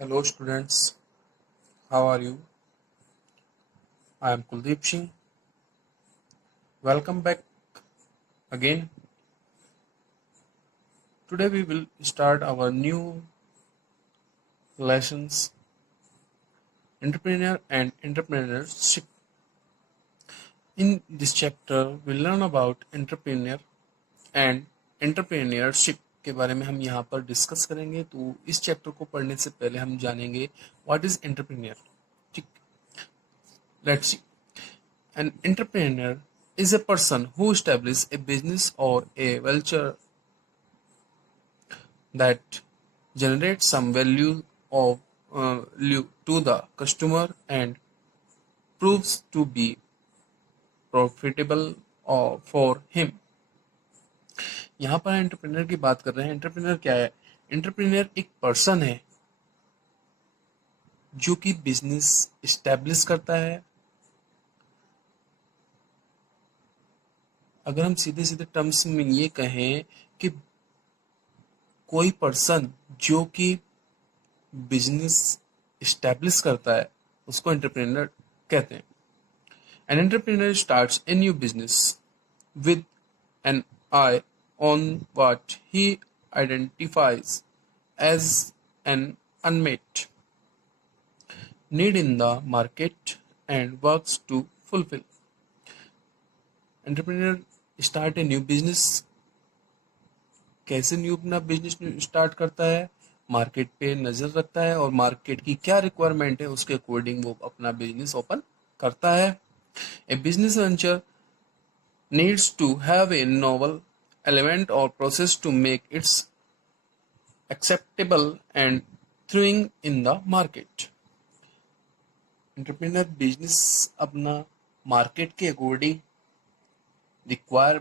Hello students, how are you? I am Kuldeep Singh. Welcome back again. Today we will start our new lessons entrepreneur and entrepreneurship. In this chapter we learn about entrepreneur and entrepreneurship के बारे में हम यहाँ पर discuss करेंगे। तो इस chapter को पढ़ने से पहले हम जानेंगे व्हाट इज एंटरप्रेन्योर। ठीक, let's see. An entrepreneur is a person who establishes a business or a venture that generates some value to the customer and proves to be profitable for him. यहाँ पर entrepreneur की बात कर रहे हैं। Entrepreneur क्या है? एंटरप्रेन्योर एक पर्सन है जो कि बिजनेस इस्टेब्लिश करता है। अगर हम सीधे सीधे टर्म्स में ये कहें कि कोई पर्सन जो कि बिजनेस इस्टेब्लिश करता है उसको एंटरप्रेन्योर कहते हैं। An entrepreneur starts a new business with an eye on what he identifies as an unmet need in the market and works to fulfil. Entrepreneur start a new business. कैसे new अपना business start करता है? Market पे नजर रखता है और market की क्या रिक्वायरमेंट है उसके अकॉर्डिंग वो अपना बिजनेस ओपन करता है। A business venture needs to have a novel element और process to make its acceptable and throwing in the market. Entrepreneur business अपना मार्केट के अकॉर्डिंग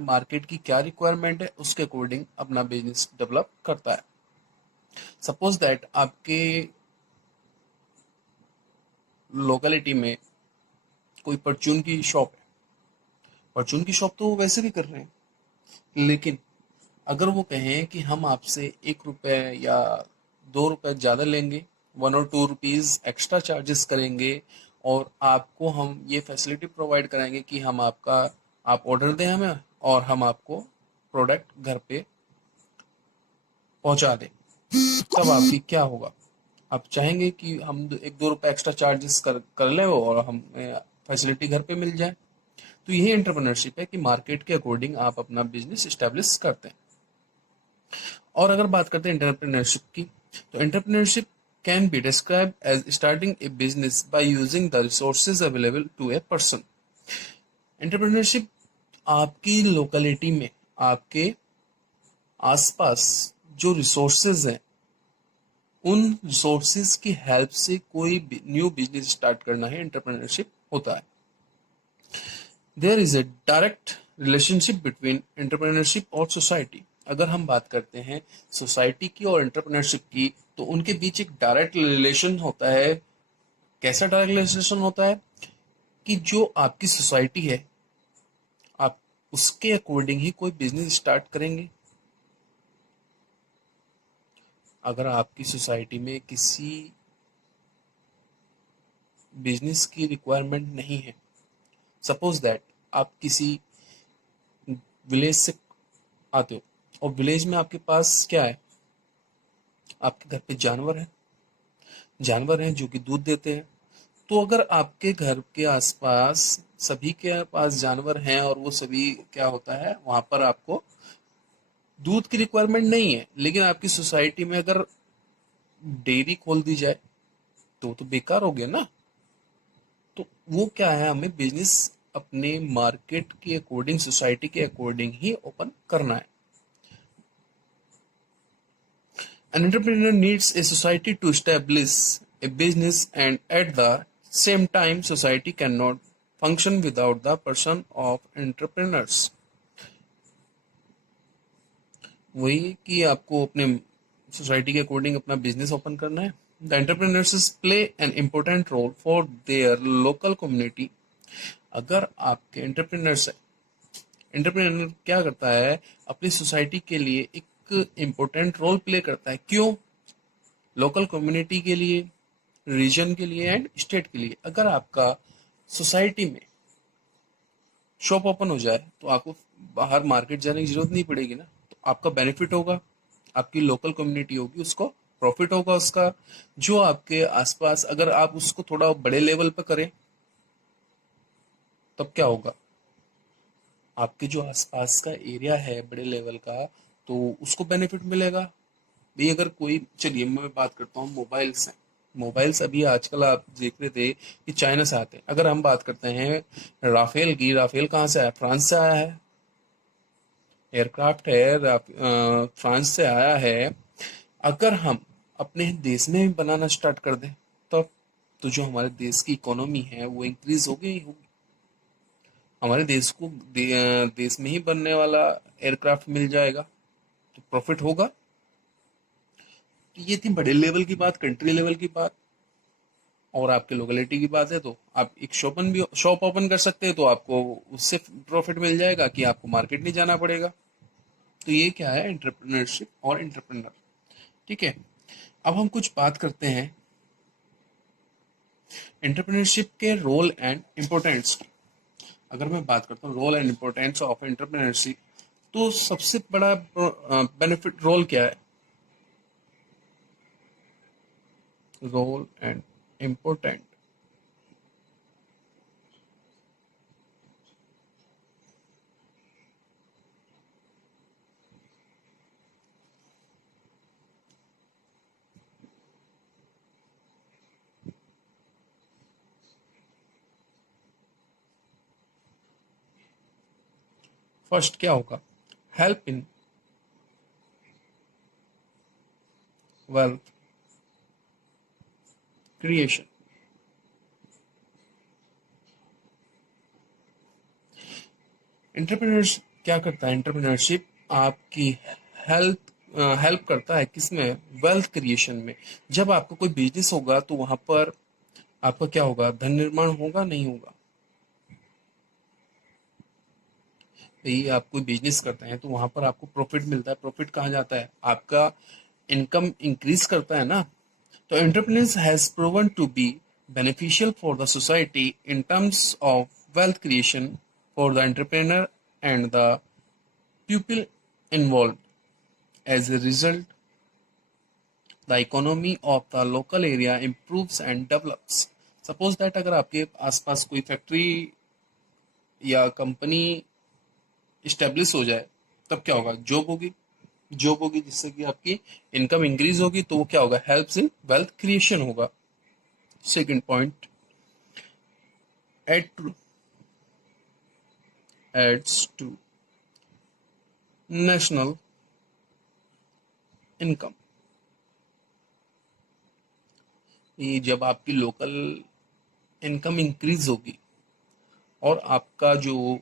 मार्केट की क्या रिक्वायरमेंट है उसके अकॉर्डिंग अपना बिजनेस डेवलप करता है। सपोज दैट आपके लोकेलिटी में कोई परचून की शॉप है। परचून की शॉप तो वो वैसे भी कर रहे हैं, लेकिन अगर वो कहें कि हम आपसे 1 रुपए या 2 रुपए ज्यादा लेंगे, 1 और 2 रुपीज एक्स्ट्रा चार्जेस करेंगे और आपको हम ये फैसिलिटी प्रोवाइड कराएंगे कि आप ऑर्डर दें हमें और हम आपको प्रोडक्ट घर पे पहुंचा दें, तब आपकी क्या होगा? आप चाहेंगे कि हम 1-2 रुपए एक्स्ट्रा चार्जेस कर लें और हम फैसिलिटी घर पे मिल जाए। तो यही एंटरप्रेन्योरशिप है कि मार्केट के अकॉर्डिंग आप अपना बिजनेस एस्टेब्लिश करते हैं। और अगर बात करते हैं एंटरप्रेन्योरशिप की, तो entrepreneurship can be describe as starting a business by using the resources available to a person. Entrepreneurship आपकी लोकेलिटी में, आपके आसपास जो रिसोर्सेज हैं, उन रिसोर्सेज की हेल्प से कोई न्यू बिजनेस स्टार्ट करना है एंटरप्रेन्योरशिप होता है। There is a direct relationship between entrepreneurship और सोसाइटी। अगर हम बात करते हैं सोसाइटी की और एंटरप्रेन्योरशिप की, तो उनके बीच एक डायरेक्ट रिलेशन होता है। कैसा डायरेक्ट रिलेशन होता है? कि जो आपकी सोसाइटी है, आप उसके अकॉर्डिंग ही कोई बिजनेस स्टार्ट करेंगे। अगर आपकी सोसाइटी में किसी बिजनेस की रिक्वायरमेंट नहीं है, सपोज दैट आप किसी विलेज से आते हो और विलेज में आपके पास क्या है? आपके घर पे जानवर हैं जो कि दूध देते हैं। तो अगर आपके घर के आसपास सभी के पास जानवर हैं और वो सभी क्या होता है, वहां पर आपको दूध की रिक्वायरमेंट नहीं है, लेकिन आपकी सोसाइटी में अगर डेयरी खोल दी जाए तो बेकार हो गया ना। तो वो क्या है, हमें बिजनेस अपने मार्केट के अकॉर्डिंग, सोसाइटी के अकॉर्डिंग ही ओपन करना है। An entrepreneur needs a society to establish a business, and at the same time society cannot function without the person of entrepreneurs। वही कि आपको अपने सोसाइटी के अकॉर्डिंग अपना बिजनेस ओपन करना है। The entrepreneurs play an important role for their local community. अगर आपके एंटरप्रेन्योर्स है, एंटरप्रेन्योर क्या करता है? अपनी सोसाइटी के लिए एक इम्पोर्टेंट रोल प्ले करता है। क्यों? लोकल कम्युनिटी के लिए, रीजन के लिए एंड स्टेट के लिए। अगर आपका सोसाइटी में शॉप ओपन हो जाए तो आपको बाहर मार्केट जाने की जरूरत नहीं पड़ेगी ना, तो आपका बेनिफिट होगा, आपकी लोकल कम्युनिटी होगी उसको प्रॉफिट होगा उसका। जो आपके आसपास, अगर आप उसको थोड़ा बड़े लेवल पर करें तब क्या होगा, आपके जो आसपास का एरिया है बड़े लेवल का, तो उसको बेनिफिट मिलेगा भाई। अगर कोई, चलिए मैं बात करता हूँ मोबाइल्स हैं, मोबाइल्स अभी आजकल आप देख रहे थे कि चाइना से आते हैं। अगर हम बात करते हैं राफेल की, राफेल कहाँ से आया, फ्रांस से आया है, एयरक्राफ्ट है, फ्रांस से आया है। अगर हम अपने देश में भी बनाना स्टार्ट कर दें तब तो जो हमारे देश की इकोनॉमी है वो इंक्रीज होगी ही होगी। हमारे देश को देश में ही बनने वाला एयरक्राफ्ट मिल जाएगा तो प्रॉफिट होगा। तो ये थी बड़े लेवल की बात, कंट्री लेवल की बात। और आपके लोकेलिटी की बात है तो आप एक शॉप ओपन कर सकते हैं, तो आपको उससे प्रॉफिट मिल जाएगा कि आपको मार्केट नहीं जाना पड़ेगा। तो ये क्या है, एंटरप्रेन्योरशिप और एंटरप्रेन्योर। ठीक है, अब हम कुछ बात करते हैं एंटरप्रेन्योरशिप के रोल एंड इम्पोर्टेंस की। अगर मैं बात करता हूँ role and importance of entrepreneurship, तो सबसे बड़ा बेनिफिट रोल क्या है, रोल एंड इम्पोर्टेंट। फर्स्ट क्या होगा, help in wealth creation. Entrepreneurs क्या करता है, एंटरप्रेन्योरशिप आपकी हेल्थ हेल्प करता है किसमें, वेल्थ क्रिएशन में। जब आपका कोई बिजनेस होगा तो वहां पर आपका क्या होगा, धन निर्माण होगा नहीं होगा। भाई आप कोई बिजनेस करते हैं तो वहां पर आपको प्रॉफिट मिलता है, प्रॉफिट कहाँ जाता है, आपका इनकम इंक्रीज करता है ना। तो entrepreneurs has proven to be beneficial for the society in terms of wealth creation for the entrepreneur and the people involved. As a result, the economy of the local area improves and develops. Suppose that अगर आपके आसपास कोई factory या company establish हो जाए तब क्या होगा, जॉब होगी, जॉब होगी जिससे कि आपकी इनकम इंक्रीज होगी, तो वो क्या होगा, हेल्प्स इन वेल्थ क्रिएशन होगा। Second point, add to adds to national income. ये जब आपकी लोकल इनकम इंक्रीज होगी और आपका जो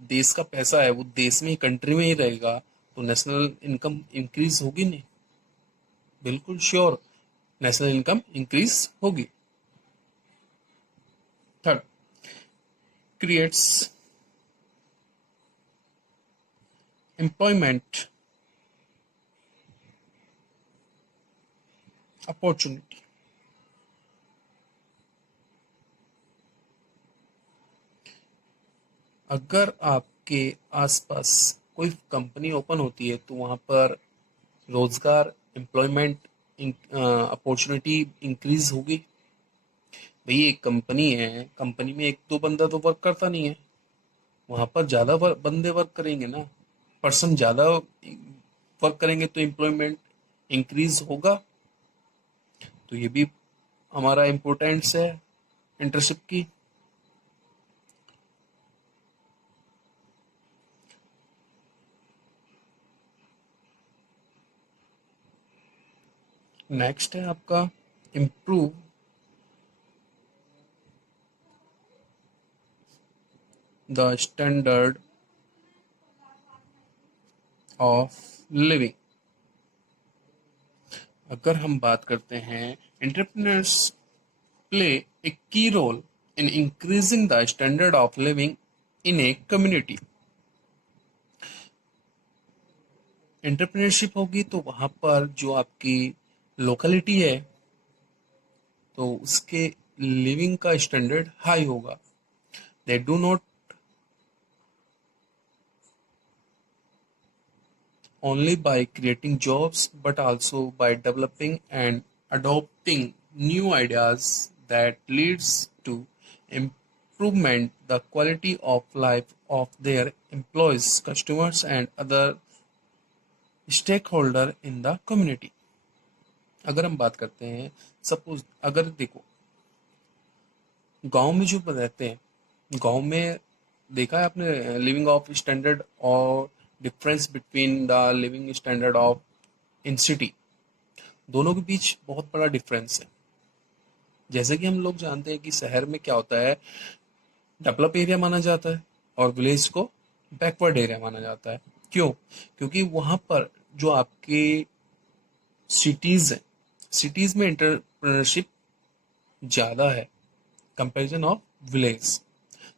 देश का पैसा है वो देश में ही, कंट्री में ही रहेगा, तो नेशनल इनकम इंक्रीज होगी नहीं, बिल्कुल श्योर नेशनल इनकम इंक्रीज होगी। Third, creates employment opportunity. अगर आपके आसपास कोई कंपनी ओपन होती है तो वहां पर रोजगार, एम्प्लॉयमेंट अपॉर्चुनिटी इंक्रीज होगी। भाई एक कंपनी है, कंपनी में एक दो बंदा तो वर्क करता नहीं है, वहां पर ज्यादा बंदे वर्क करेंगे ना, पर्सन ज्यादा वर्क करेंगे तो एम्प्लॉयमेंट इंक्रीज होगा। तो ये भी हमारा इम्पोर्टेंस है इंटर्नशिप की। नेक्स्ट है आपका improve the standard of living. अगर हम बात करते हैं, entrepreneurs play a key role in increasing the standard of living in a community. Entrepreneurship होगी तो वहां पर जो आपकी लोकेलिटी है तो उसके लिविंग का स्टैंडर्ड हाई होगा. They do not only by creating jobs but also by developing and adopting new ideas that leads to improvement the quality of life of their employees, customers and other stakeholder in the community. अगर हम बात करते हैं, suppose अगर देखो गांव में जो रहते हैं, गांव में देखा है आपने लिविंग ऑफ स्टैंडर्ड और difference between the living standard of in city, दोनों के बीच बहुत बड़ा डिफरेंस है. जैसे कि हम लोग जानते हैं कि शहर में क्या होता है, डेवलप एरिया माना जाता है और विलेज को बैकवर्ड एरिया माना जाता है. क्यों? क्योंकि वहां पर जो आपके सिटीज हैं, सिटीज में एंटरप्रेन्योरशिप ज्यादा है कंपैरिजन ऑफ विलेज.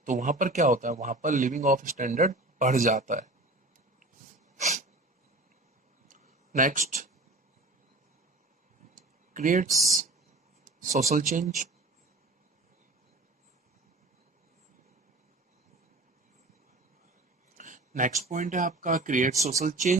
तो वहां पर क्या होता है, वहां पर लिविंग ऑफ स्टैंडर्ड बढ़ जाता है. Next, creates social change. Next point है आपका क्रिएट सोशल चेंज.